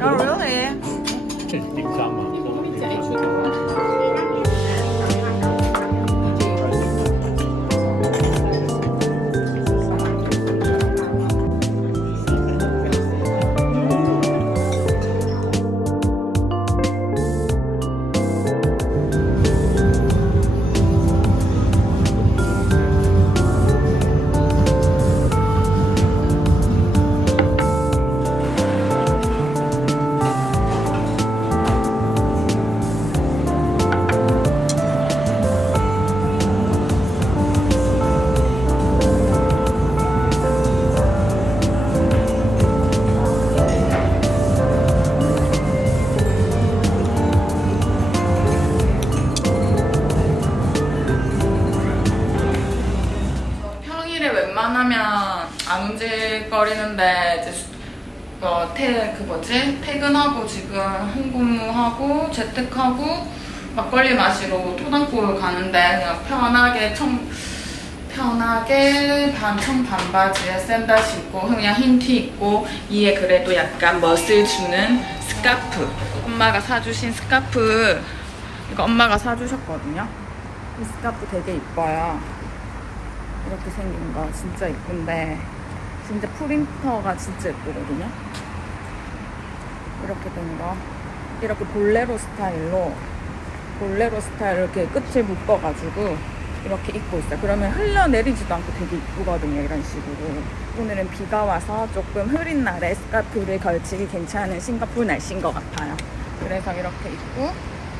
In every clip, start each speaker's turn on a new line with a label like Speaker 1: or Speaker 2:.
Speaker 1: Oh, really?
Speaker 2: 这是丁香吗？
Speaker 1: 움직거리는데 이제 수- 어, 퇴, 그 뭐지? 퇴근하고 지금 홍근무하고 재택하고 막걸리 마시러 토당골 가는데 그냥 편하게 청 편하게 반청 반바지에 샌들 신고 그냥 흰 티 입고 위에 그래도 약간 멋을 주는 스카프. 엄마가 사주신 스카프. 이거 엄마가 사주셨거든요. 이 스카프 되게 이뻐요. 이렇게 생긴 거 진짜 이쁜데 진짜 프린터가 진짜 예쁘거든요. 이렇게 된 거. 이렇게 볼레로 스타일로 볼레로 스타일로 이렇게 끝을 묶어가지고 이렇게 입고 있어요. 그러면 흘러내리지도 않고 되게 이쁘거든요 이런 식으로. 오늘은 비가 와서 조금 흐린 날에 스카프를 걸치기 괜찮은 싱가포르 날씨인 것 같아요. 그래서 이렇게 입고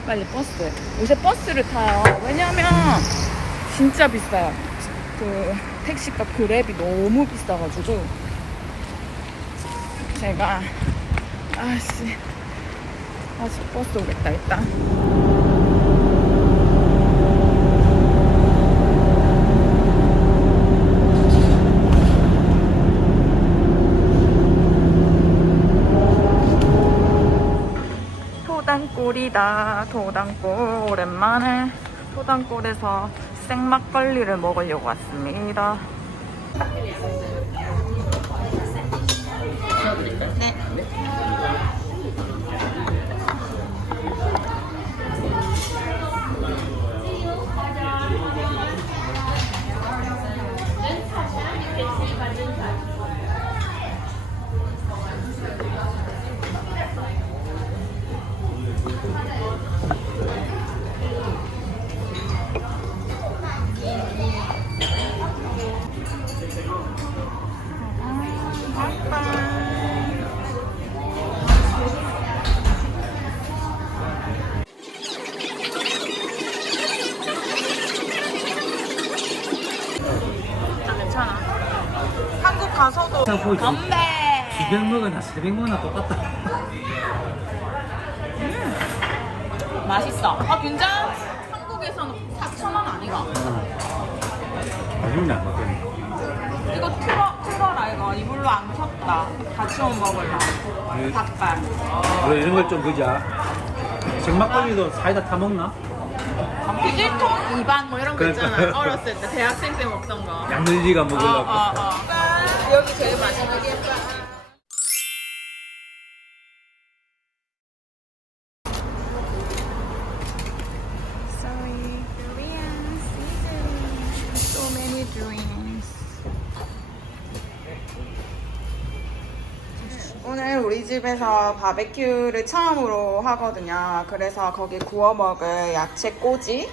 Speaker 1: 빨리 버스. 요새 버스를 타요. 왜냐면 진짜 비싸요. 그 택시값 그랩이 너무 비싸가지고 제가 아씨 아직 버스 오겠다 일단. 토단골이다 토단골. 오랜만에 토단골에서 생막걸리를 먹으려고 왔습니다. 아, 괜찮아 한국 가서도? 건배
Speaker 2: 200먹으나 400먹으나 똑같다.
Speaker 1: 맛있어 아 괜찮아 한국에서는 4,000원 아니가
Speaker 2: 기분이 안 바뀌네.
Speaker 1: 이거 틀어, 틀어라 이거 이불로 안 켰다 같이 온 먹을라
Speaker 2: 네.
Speaker 1: 닭발
Speaker 2: 왜 이런 걸 좀 보자. 생막걸리도 사이다 타 먹나?
Speaker 1: 그 1통 2반 뭐 이런 거
Speaker 2: 그러니까.
Speaker 1: 있잖아 어렸을 때 대학생 때 먹던 거 어,
Speaker 2: 먹으려고.
Speaker 1: 어, 어. 여기 제일 맛있는 게 우리 집에서 바베큐를 처음으로 하거든요. 그래서 거기 구워 먹을 야채 꼬지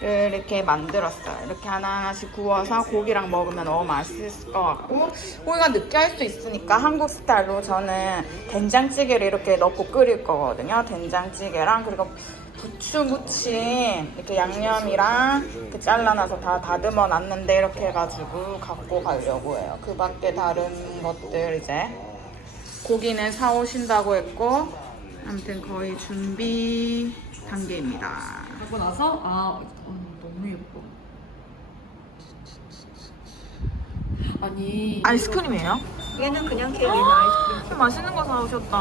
Speaker 1: 를 이렇게 만들었어요. 이렇게 하나하나씩 구워서 고기랑 먹으면 너무 맛있을 것 같고 고기가 느끼할 수 있으니까 한국 스타일로 저는 된장찌개를 이렇게 넣고 끓일 거거든요. 된장찌개랑 그리고 부추 무침 이렇게 양념이랑 이렇게 잘라놔서 다 다듬어 놨는데 이렇게 해가지고 갖고 가려고 해요. 그 밖에 다른 것들 이제 고기는 사오신다고 했고 아무튼 거의 준비 단계입니다.
Speaker 3: 하고 나서 아 음, 너무 예뻐. 아니
Speaker 1: 아이스크림이에요?
Speaker 3: 얘는 그냥 케이크나 아이스크림.
Speaker 1: 맛있는 거 사오셨다.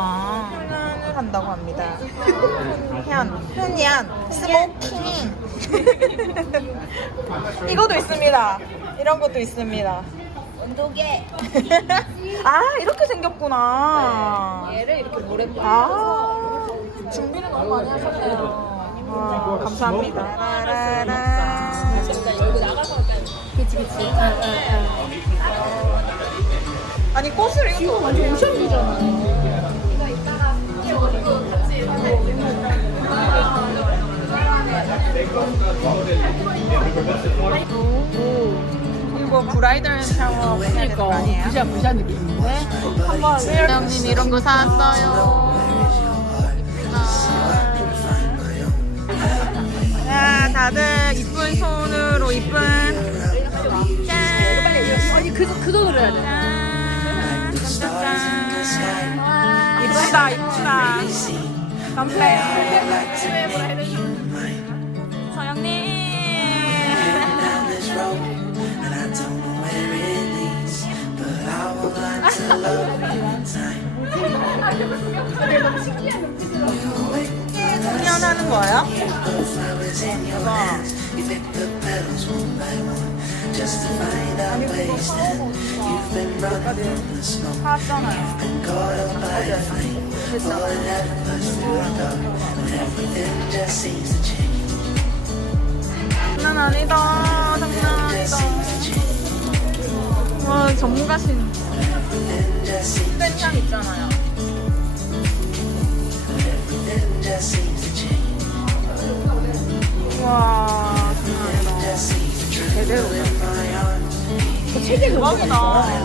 Speaker 1: 훈연을 한다고 합니다. 훈연, 훈연, 스모킹. 이것도 있습니다. 이런 것도 있습니다.
Speaker 4: 건조개.
Speaker 1: 아 이렇게 생겼구나.
Speaker 4: 얘를 이렇게 물에
Speaker 1: 아 준비를 너무 많이 하셨네요. 와 감사합니다. 라라라.
Speaker 4: 그치 그치.
Speaker 1: 아니 꽃을 이거 완전 오션이잖아. 이거 브라이덜 샤워 아니에요?
Speaker 4: 부샷 부샷 느낌인데.
Speaker 1: 한번
Speaker 5: 형님 이런 거 샀어요.
Speaker 1: 자 다들 이쁜 손으로 이쁜 짠.
Speaker 4: 아니 그그 돈으로 해야 돼.
Speaker 1: 짠. 짠. 이쁘다 이쁘다. 서영 공연하는 거예요? 장난 아니다. 장난 아니다. 와, 전문가신. 팬향 있잖아요. 와, 장난 아니다. 제대로. 저 체질 대박이다.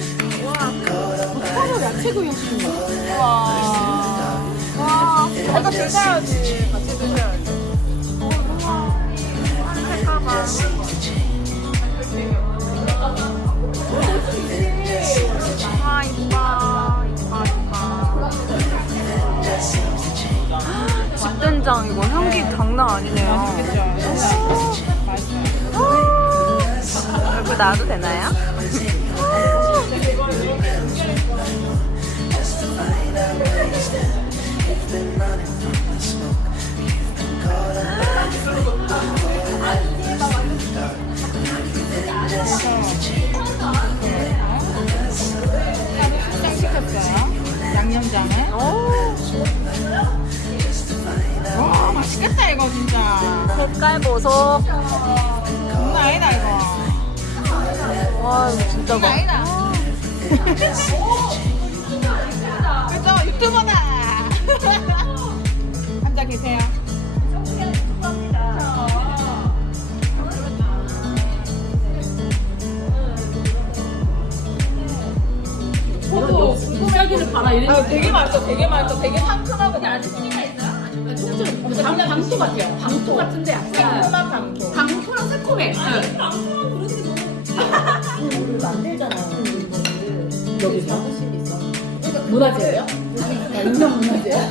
Speaker 3: up by
Speaker 4: 야채고 하시는 거.
Speaker 1: 와, 이거 드셔야지. 같이 드셔야지. 와, 이뻐. 이뻐, 이뻐. 집된장 이거 향기 장난 아니네요. 이거 놔도 되나요?
Speaker 4: 양념장에. 와 맛있겠다 이거 진짜.
Speaker 1: 색깔 보소.
Speaker 4: 장난 아니다 이거.
Speaker 1: 와, 이거 진짜 맛.
Speaker 4: 아니다. 유튜버다. 앉아 계세요. 저도 궁금해하기를. 아, 되게 맛있어, 되게 맛있어, 되게 상큼하고 맛있어. 방, 방토 같아요. 방토 같은데 약간 방토. 방토랑 새콤해. 문화재예요? 인명 문화재야?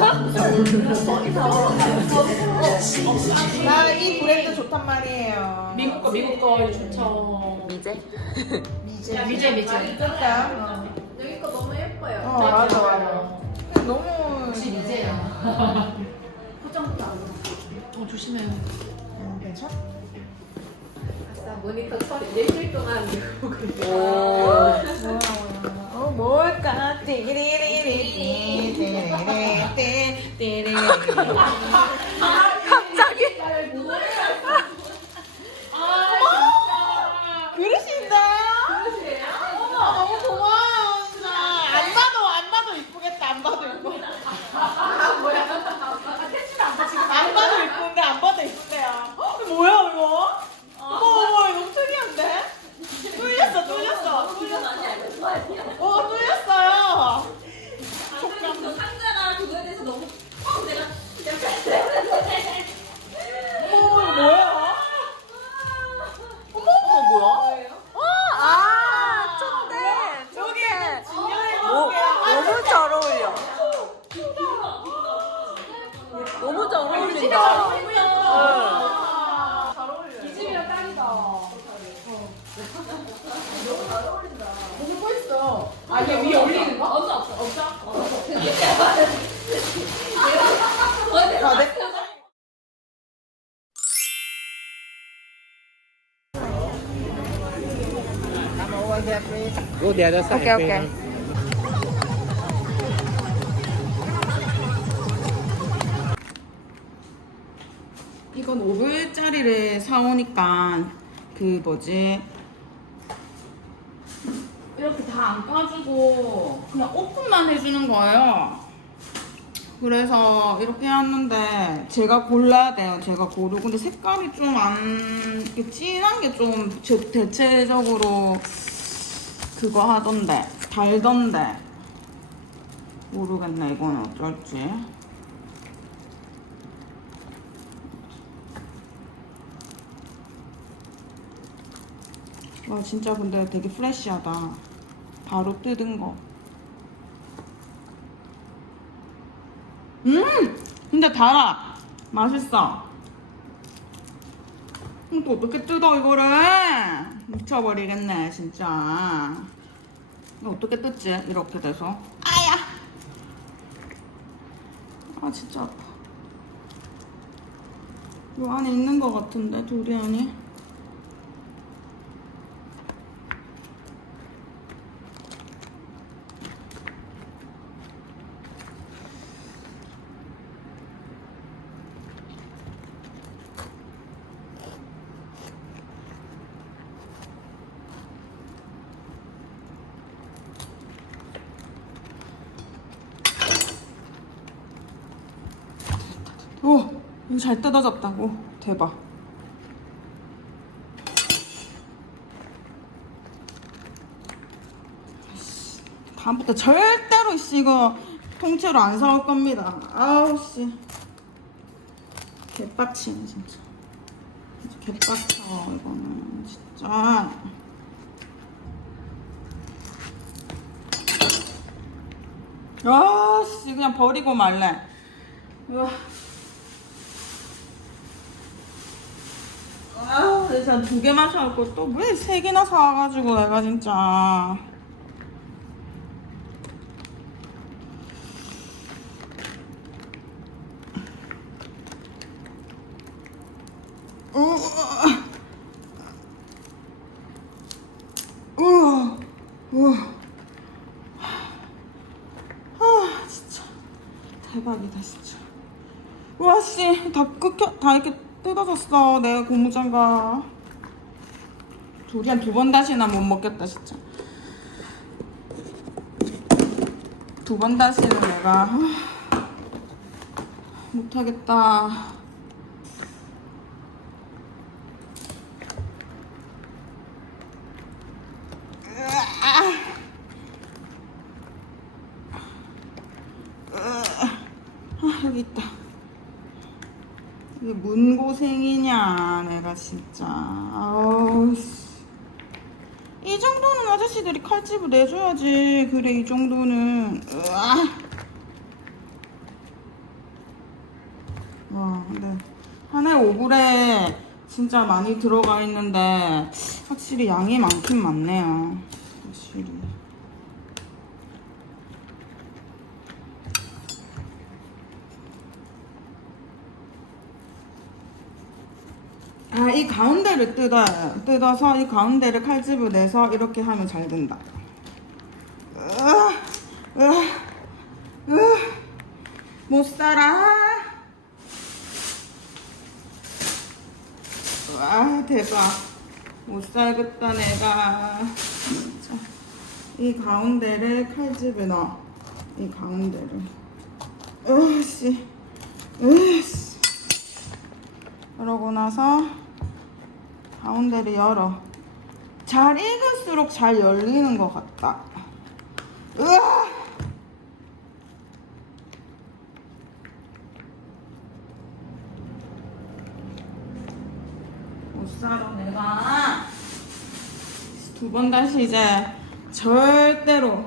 Speaker 4: 나이 브랜드 좋단 말이에요. 미국 거 미국 거 좋죠.
Speaker 1: 미제?
Speaker 4: 미제 미제 미제. 좋다. 여기 거 너무 예뻐요. 어 맞아 맞아. 근데 너무 미제야. 포장도 안. 어 조심해요. 괜찮?
Speaker 6: 모니터 처리 일주일 동안
Speaker 4: 어 뭘까? 띠리리리리 띠리리리 띠리리리
Speaker 1: 갑자기?
Speaker 4: 그릇인다. 어머 너무 고마워 진짜. 안 봐도 안 봐도 이쁘겠다. 안 봐도 이쁘. 아 뭐야? 안 봐도 이쁜데 안 봐도 이쁜
Speaker 2: Go the other side.
Speaker 5: Okay, okay.
Speaker 1: 이건 5불짜리를 사오니까 그 뭐지 이렇게 다 안 까주고 그냥 오픈만 해주는 거예요. 그래서 이렇게 해놨는데 제가 골라야 돼요. 제가 고르고 근데 색깔이 좀 안 진한 게 좀 대체적으로 그거 하던데 달던데 모르겠네 이건 어쩔지. 와 진짜 근데 되게 프레쉬하다. 바로 뜯은 거. 음! 근데 달아. 맛있어. 음, 또 어떻게 뜯어 이거를? 미쳐버리겠네 진짜. 이거 어떻게 뜯지? 이렇게 돼서. 아야. 아 진짜 아파. 이 안에 있는 거 같은데 두리안이. 오, 이거 잘 뜯어졌다고. 대박. 다음부터 절대로 씨 이거 통째로 안 사올 겁니다. 아우 씨. 개빡치네 진짜. 개빡쳐 이거는 진짜. 아씨 그냥 버리고 말래. 진짜 두 개만 사고 또왜 세 개나 사와가지고 내가 진짜. 우와. 우와. 아, 진짜. 대박이다, 진짜. 우와, 씨. 다 끄켜, 다 이렇게 뜯어졌어. 내 고무장갑. 두리안 두번 다시나 못 먹겠다, 진짜. 두 번 다시는 내가. 아, 못하겠다. 아, 여기 있다. 이게 뭔 고생이냐, 내가 진짜. 아우, 씨. 이 정도는 아저씨들이 칼집을 내줘야지. 그래, 이 정도는. 으아. 와, 근데 하나에 5불에 진짜 많이 들어가 있는데 확실히 양이 많긴 많네요. 확실히. 아, 이 가운데를 뜯어요. 뜯어서 이 가운데를 칼집을 내서 이렇게 하면 잘 된다. 못 살아. 와, 대박. 못 살겠다, 내가. 이 가운데를 칼집에 넣어. 이 가운데를. 으씨. 으씨. 그러고 나서 가운데를 열어. 잘 익을수록 잘 열리는 것 같다. 으아! 못 살아 내가 두 번 다시 이제 절대로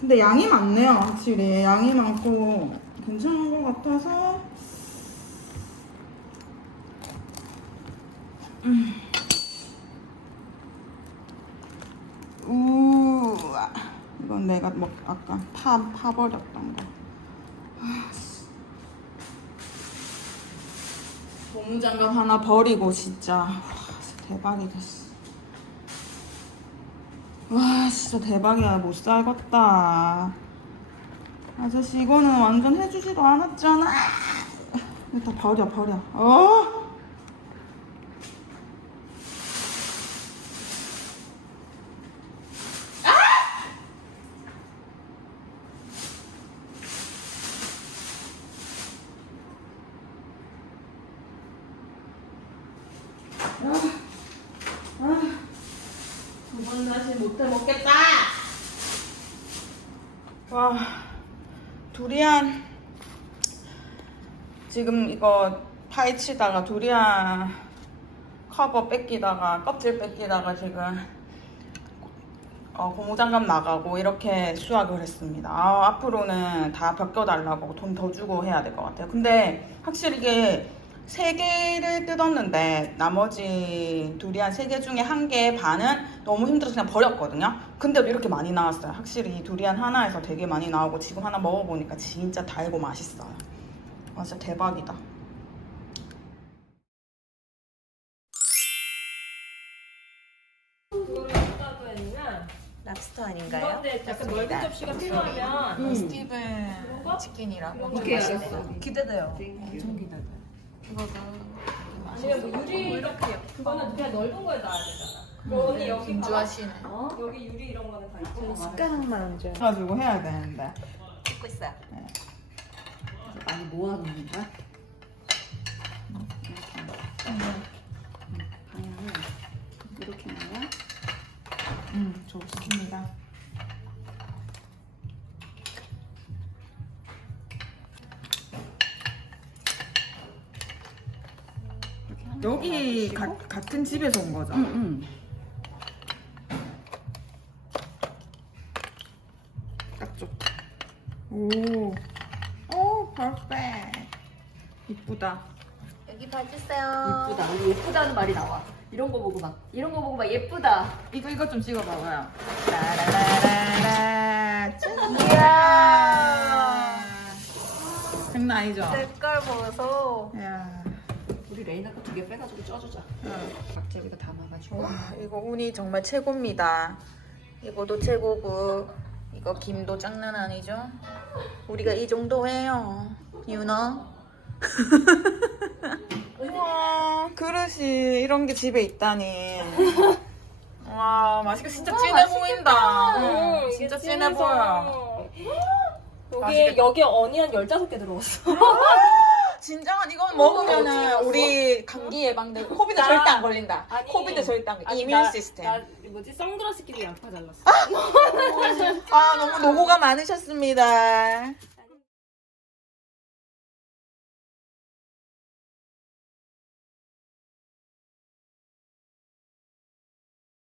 Speaker 1: 근데 양이 많네요 확실히 양이 많고 괜찮은 것 같아서 우와 이건 내가 뭐 아까 파 파버렸던 거. 고무장갑 하나 버리고 진짜 와, 대박이다. 씨. 와 진짜 대박이야 못 살겠다 아저씨 이거는 완전 해주지도 않았잖아 다 버려 버려 어? 두 번 다시 못해 먹겠다. 와, 두리안. 지금 이거 파헤치다가 두리안 커버 뺏기다가 껍질 뺏기다가 지금 어, 고무장갑 나가고 이렇게 수확을 했습니다. 아, 앞으로는 다 벗겨달라고 돈 더 주고 해야 될 것 같아요. 근데 확실히 이게 세 개를 뜯었는데 나머지 두리안 세 개 중에 한 개 반은 너무 힘들어서 그냥 버렸거든요. 근데도 이렇게 많이 나왔어요. 확실히 두리안 하나에서 되게 많이 나오고 지금 하나 먹어보니까 진짜 달고 맛있어요. 와 진짜 대박이다.
Speaker 5: 랍스터 아닌가요?
Speaker 7: 그런데 약간 넓은 접시가 필요하면
Speaker 3: 스티븐 치킨이라고.
Speaker 7: 오케이 알았어.
Speaker 5: 기대돼요.
Speaker 7: 아니면 뭐 유리 이렇게 그거는 그냥 넓은 거에 놔야 되잖아. 여기 여기
Speaker 3: 김주하시네.
Speaker 7: 어? 여기 유리 이런 거는 다 있고.
Speaker 5: 숟가락만 얹어요.
Speaker 1: 해가지고 해야 되는데.
Speaker 5: 찍고 있어요.
Speaker 4: 많이 모아놓는 거야? 방향을 이렇게
Speaker 1: 좋습니다. 여기 가, 같은 집에서 온 거죠?
Speaker 4: 응,
Speaker 1: 딱 좋다. 오, 오,
Speaker 4: 예쁘다. 이거 이거
Speaker 1: 좀 찍어 봐봐요.
Speaker 5: 라라라라라.
Speaker 1: 이야. 장난 아니죠?
Speaker 5: 색깔 보소.
Speaker 1: 야.
Speaker 4: 우리 레이나가 두개 빼가지고 쪄주자. 박재비가 담아가지고.
Speaker 3: 와, 이거 운이 정말 최고입니다. 이거도 최고고, 이거 김도 장난 아니죠? 우리가 이 정도예요. You know? 우와, 그릇이 이런 게 집에 있다니. 와, 맛있게 진짜 진해 보인다. 응,
Speaker 7: 응,
Speaker 3: 진짜 진해. 보여.
Speaker 7: 여기
Speaker 3: 맛있겠다.
Speaker 7: 여기 어니언 15개 들어갔어.
Speaker 3: 진정한 이거 먹으면은 우리 감기 예방되고 코비드
Speaker 7: 나-
Speaker 3: 절대 안 걸린다.
Speaker 7: 아니,
Speaker 3: 코비드 절대 안 걸린다.
Speaker 7: 아니,
Speaker 3: 이뮨
Speaker 7: 나-
Speaker 3: 시스템.
Speaker 7: 나 뭐지 선글라스 끼고 양파 잘랐어.
Speaker 3: 아 너무 노고가 많으셨습니다.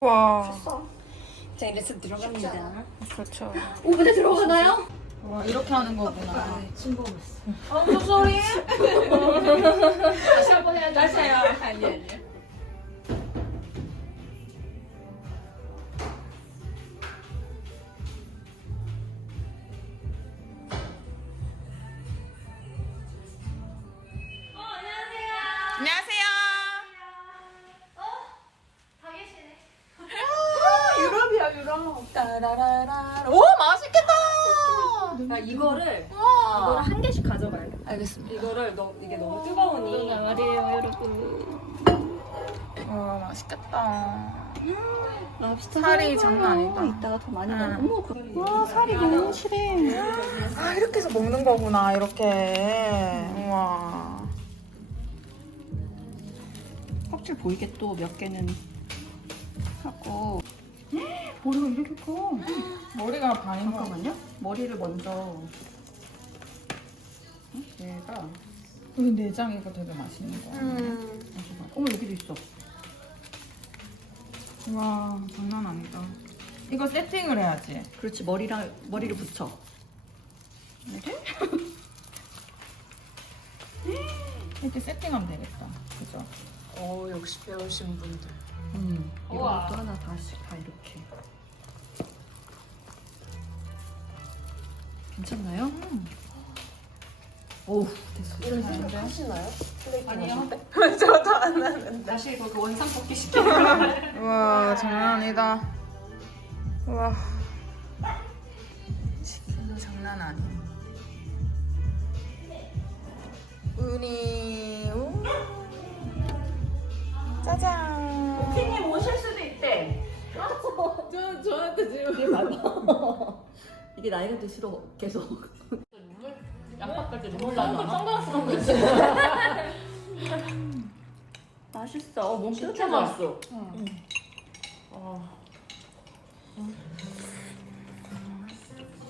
Speaker 3: 와,
Speaker 7: 자 이제 쓱 들어갑니다.
Speaker 3: 그렇죠.
Speaker 4: 5분에 들어가나요?
Speaker 3: 와 이렇게 하는 거구나.
Speaker 4: 침범했어.
Speaker 3: 어, 무슨 소리?
Speaker 4: 다시 한번 해야지. 다시 해요. 아니 아니.
Speaker 3: 거구나 이렇게. 우와.
Speaker 4: 껍질 보이게 또 몇 개는 하고. 머리가 이렇게 커.
Speaker 3: 머리가 반인 거
Speaker 4: 잠깐만요. 머리를 먼저. 응? 얘가
Speaker 3: 그 내장 이거 되게 맛있는 거.
Speaker 4: 잠시만. 어머 여기도 있어.
Speaker 1: 와, 장난 아니다. 이거 세팅을 해야지.
Speaker 4: 그렇지 머리랑 머리를 붙여.
Speaker 1: 이렇게 세팅하면 되겠다. 그죠?
Speaker 3: 오 역시 배우신 분들.
Speaker 4: 음.
Speaker 7: 우와.
Speaker 4: 이것도 하나 다씩 다 이렇게. 괜찮나요? 음. 오 됐어.
Speaker 7: 하시나요?
Speaker 4: 아니요.
Speaker 3: 저도 안 하는데.
Speaker 4: 다시 그 원상 복귀 시켜.
Speaker 3: 우와 장난 아니다.
Speaker 1: 와 치킨도 장난 아니야 우니 우. 짜잔
Speaker 3: 피님 오실 수도 있대.
Speaker 7: 저, 저한테 지금
Speaker 3: 이게 맞아. 이게 나이가 들수록 계속. 양파까지 눈물 나나? 선글라스 한 거지. 맛있어. 어, 몸 진짜 맛있어.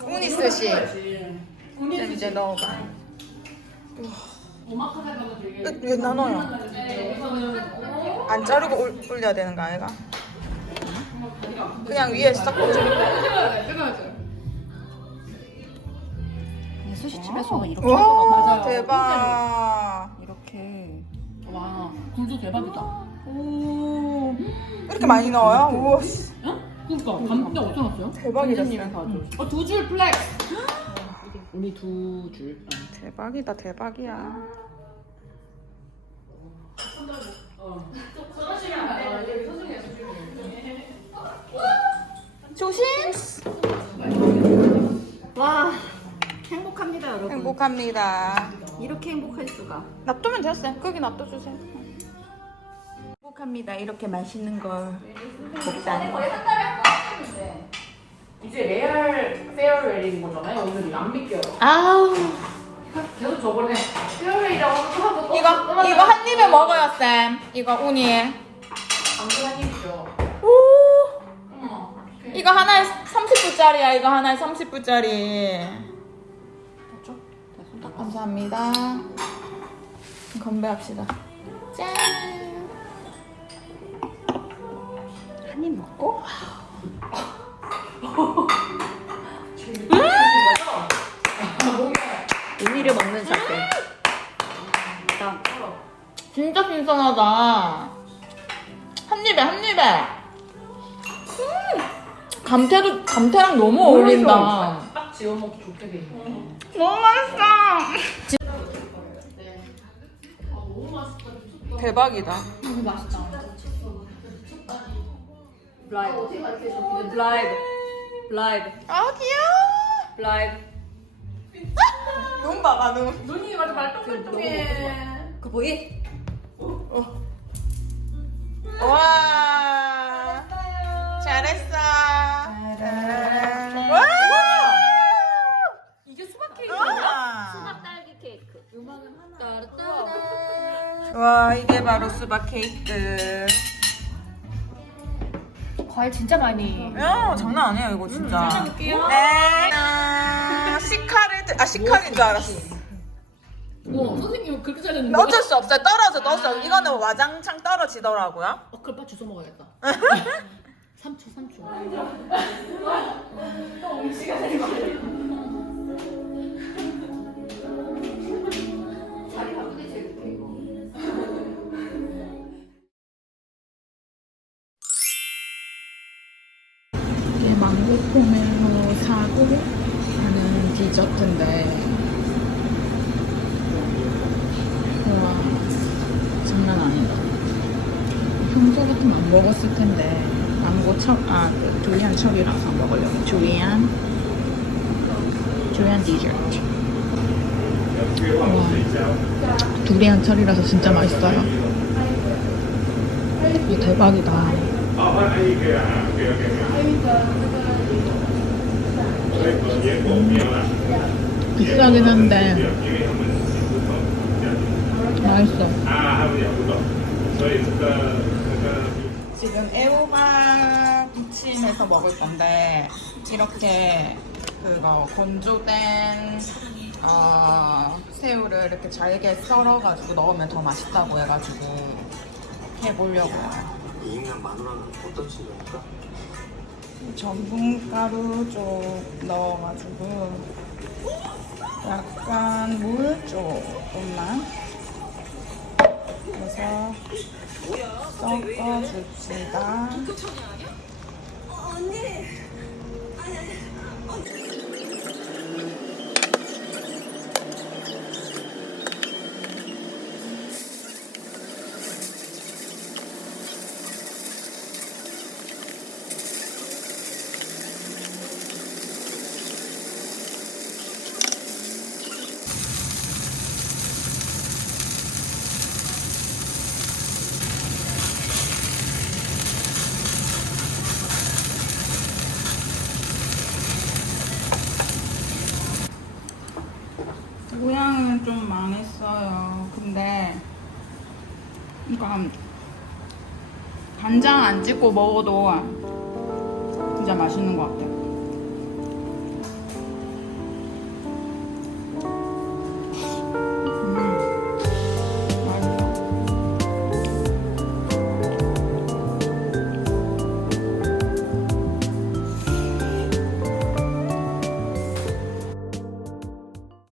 Speaker 1: 우니 스시 쌤 이제 넣어봐 으, 왜 나눠요? 안 자르고 올, 올려야 되는 거 아이가? 그냥 위에 싹 꽂으면
Speaker 4: 수시집에서 이렇게
Speaker 1: 와 대박
Speaker 4: 이렇게
Speaker 3: 와, 굴도 대박이다.
Speaker 1: 오 이렇게 많이 넣어요? 우와 씨,
Speaker 3: 그니까, 감자 어디서 났어요?
Speaker 1: 대박이다 쌤.
Speaker 3: 어, 두 줄 플렉스! 우리 두 줄.
Speaker 1: 대박이다 대박이야. 조심!
Speaker 4: 와 행복합니다 여러분.
Speaker 1: 행복합니다.
Speaker 4: 이렇게 행복할 수가.
Speaker 1: 놔두면 됐어요. 거기 놔둬주세요. 행복합니다. 이렇게 맛있는 걸 먹다니
Speaker 3: 이제 레알 페어웰인 거잖아요. 오늘이 안 믿겨요.
Speaker 1: 아우.
Speaker 3: 계속 저번에 페어웰이라고 하고
Speaker 1: 이거 이거 한 입에 먹어요 쌤. 이거 우니.
Speaker 3: 안한 입이죠.
Speaker 1: 오.
Speaker 3: 어머.
Speaker 1: 이거 하나에 30불짜리야 이거 하나에 30불짜리. 감사합니다. 건배합시다. 짠.
Speaker 4: 한 입 먹고 의미를 먹는 자세. 나
Speaker 1: 진짜 신선하다. 한 입에 한 입에. 음, 감태도 감태랑 너무 어울린다.
Speaker 3: 딱 지워 먹기 좋게 돼 있네.
Speaker 1: 너무 맛있어. 대박이다.
Speaker 7: 너무 맛있다. 라이브. 라이브. 라이브.
Speaker 1: 아 귀여워
Speaker 7: 라이브.
Speaker 1: 눈 봐봐 눈
Speaker 3: 눈이 아주 말똥말똥해.
Speaker 4: 그 보이?
Speaker 1: 와 잘했어 와
Speaker 3: 이게 수박 케이크.
Speaker 1: 우와.
Speaker 4: 딸기 케이크
Speaker 1: 와 이게 바로 수박 케이크
Speaker 7: 과일 진짜 많이.
Speaker 1: 야 장난 아니에요 이거 진짜
Speaker 7: 볼게요.
Speaker 1: 네 아, 시카를 드- 아 시카인 줄 알았어
Speaker 3: 와, 선생님 그렇게 잘했는데.
Speaker 1: 어쩔 수 없어요 떨어져 넣었어 이거는 와장창 떨어지더라고요
Speaker 3: 어, 그럼 빨리 주워 먹어야겠다. 3초, 3초.
Speaker 1: 안 먹었을 텐데 망고 철, 아, 그 두리안 철이라서 먹으려고. 두리안 두리안 디저트. 와. 두리안 철이라서 진짜 맛있어요. 이거 대박이다. 비싸긴 한데 맛있어. 지금 애호박 부침해서 먹을 건데 이렇게 그거 건조된 어, 새우를 이렇게 잘게 썰어가지고 넣으면 더 맛있다고 해가지고 해보려고요.
Speaker 8: 이익난 마누라는 어떤 친구입니까?
Speaker 1: 전분가루 좀 넣어가지고 약간 물 조금만 해서 섞어줍시다. 모양은 좀 망했어요. 근데 그러니까 간장 안 찍고 먹어도 진짜 맛있는 것 같아요.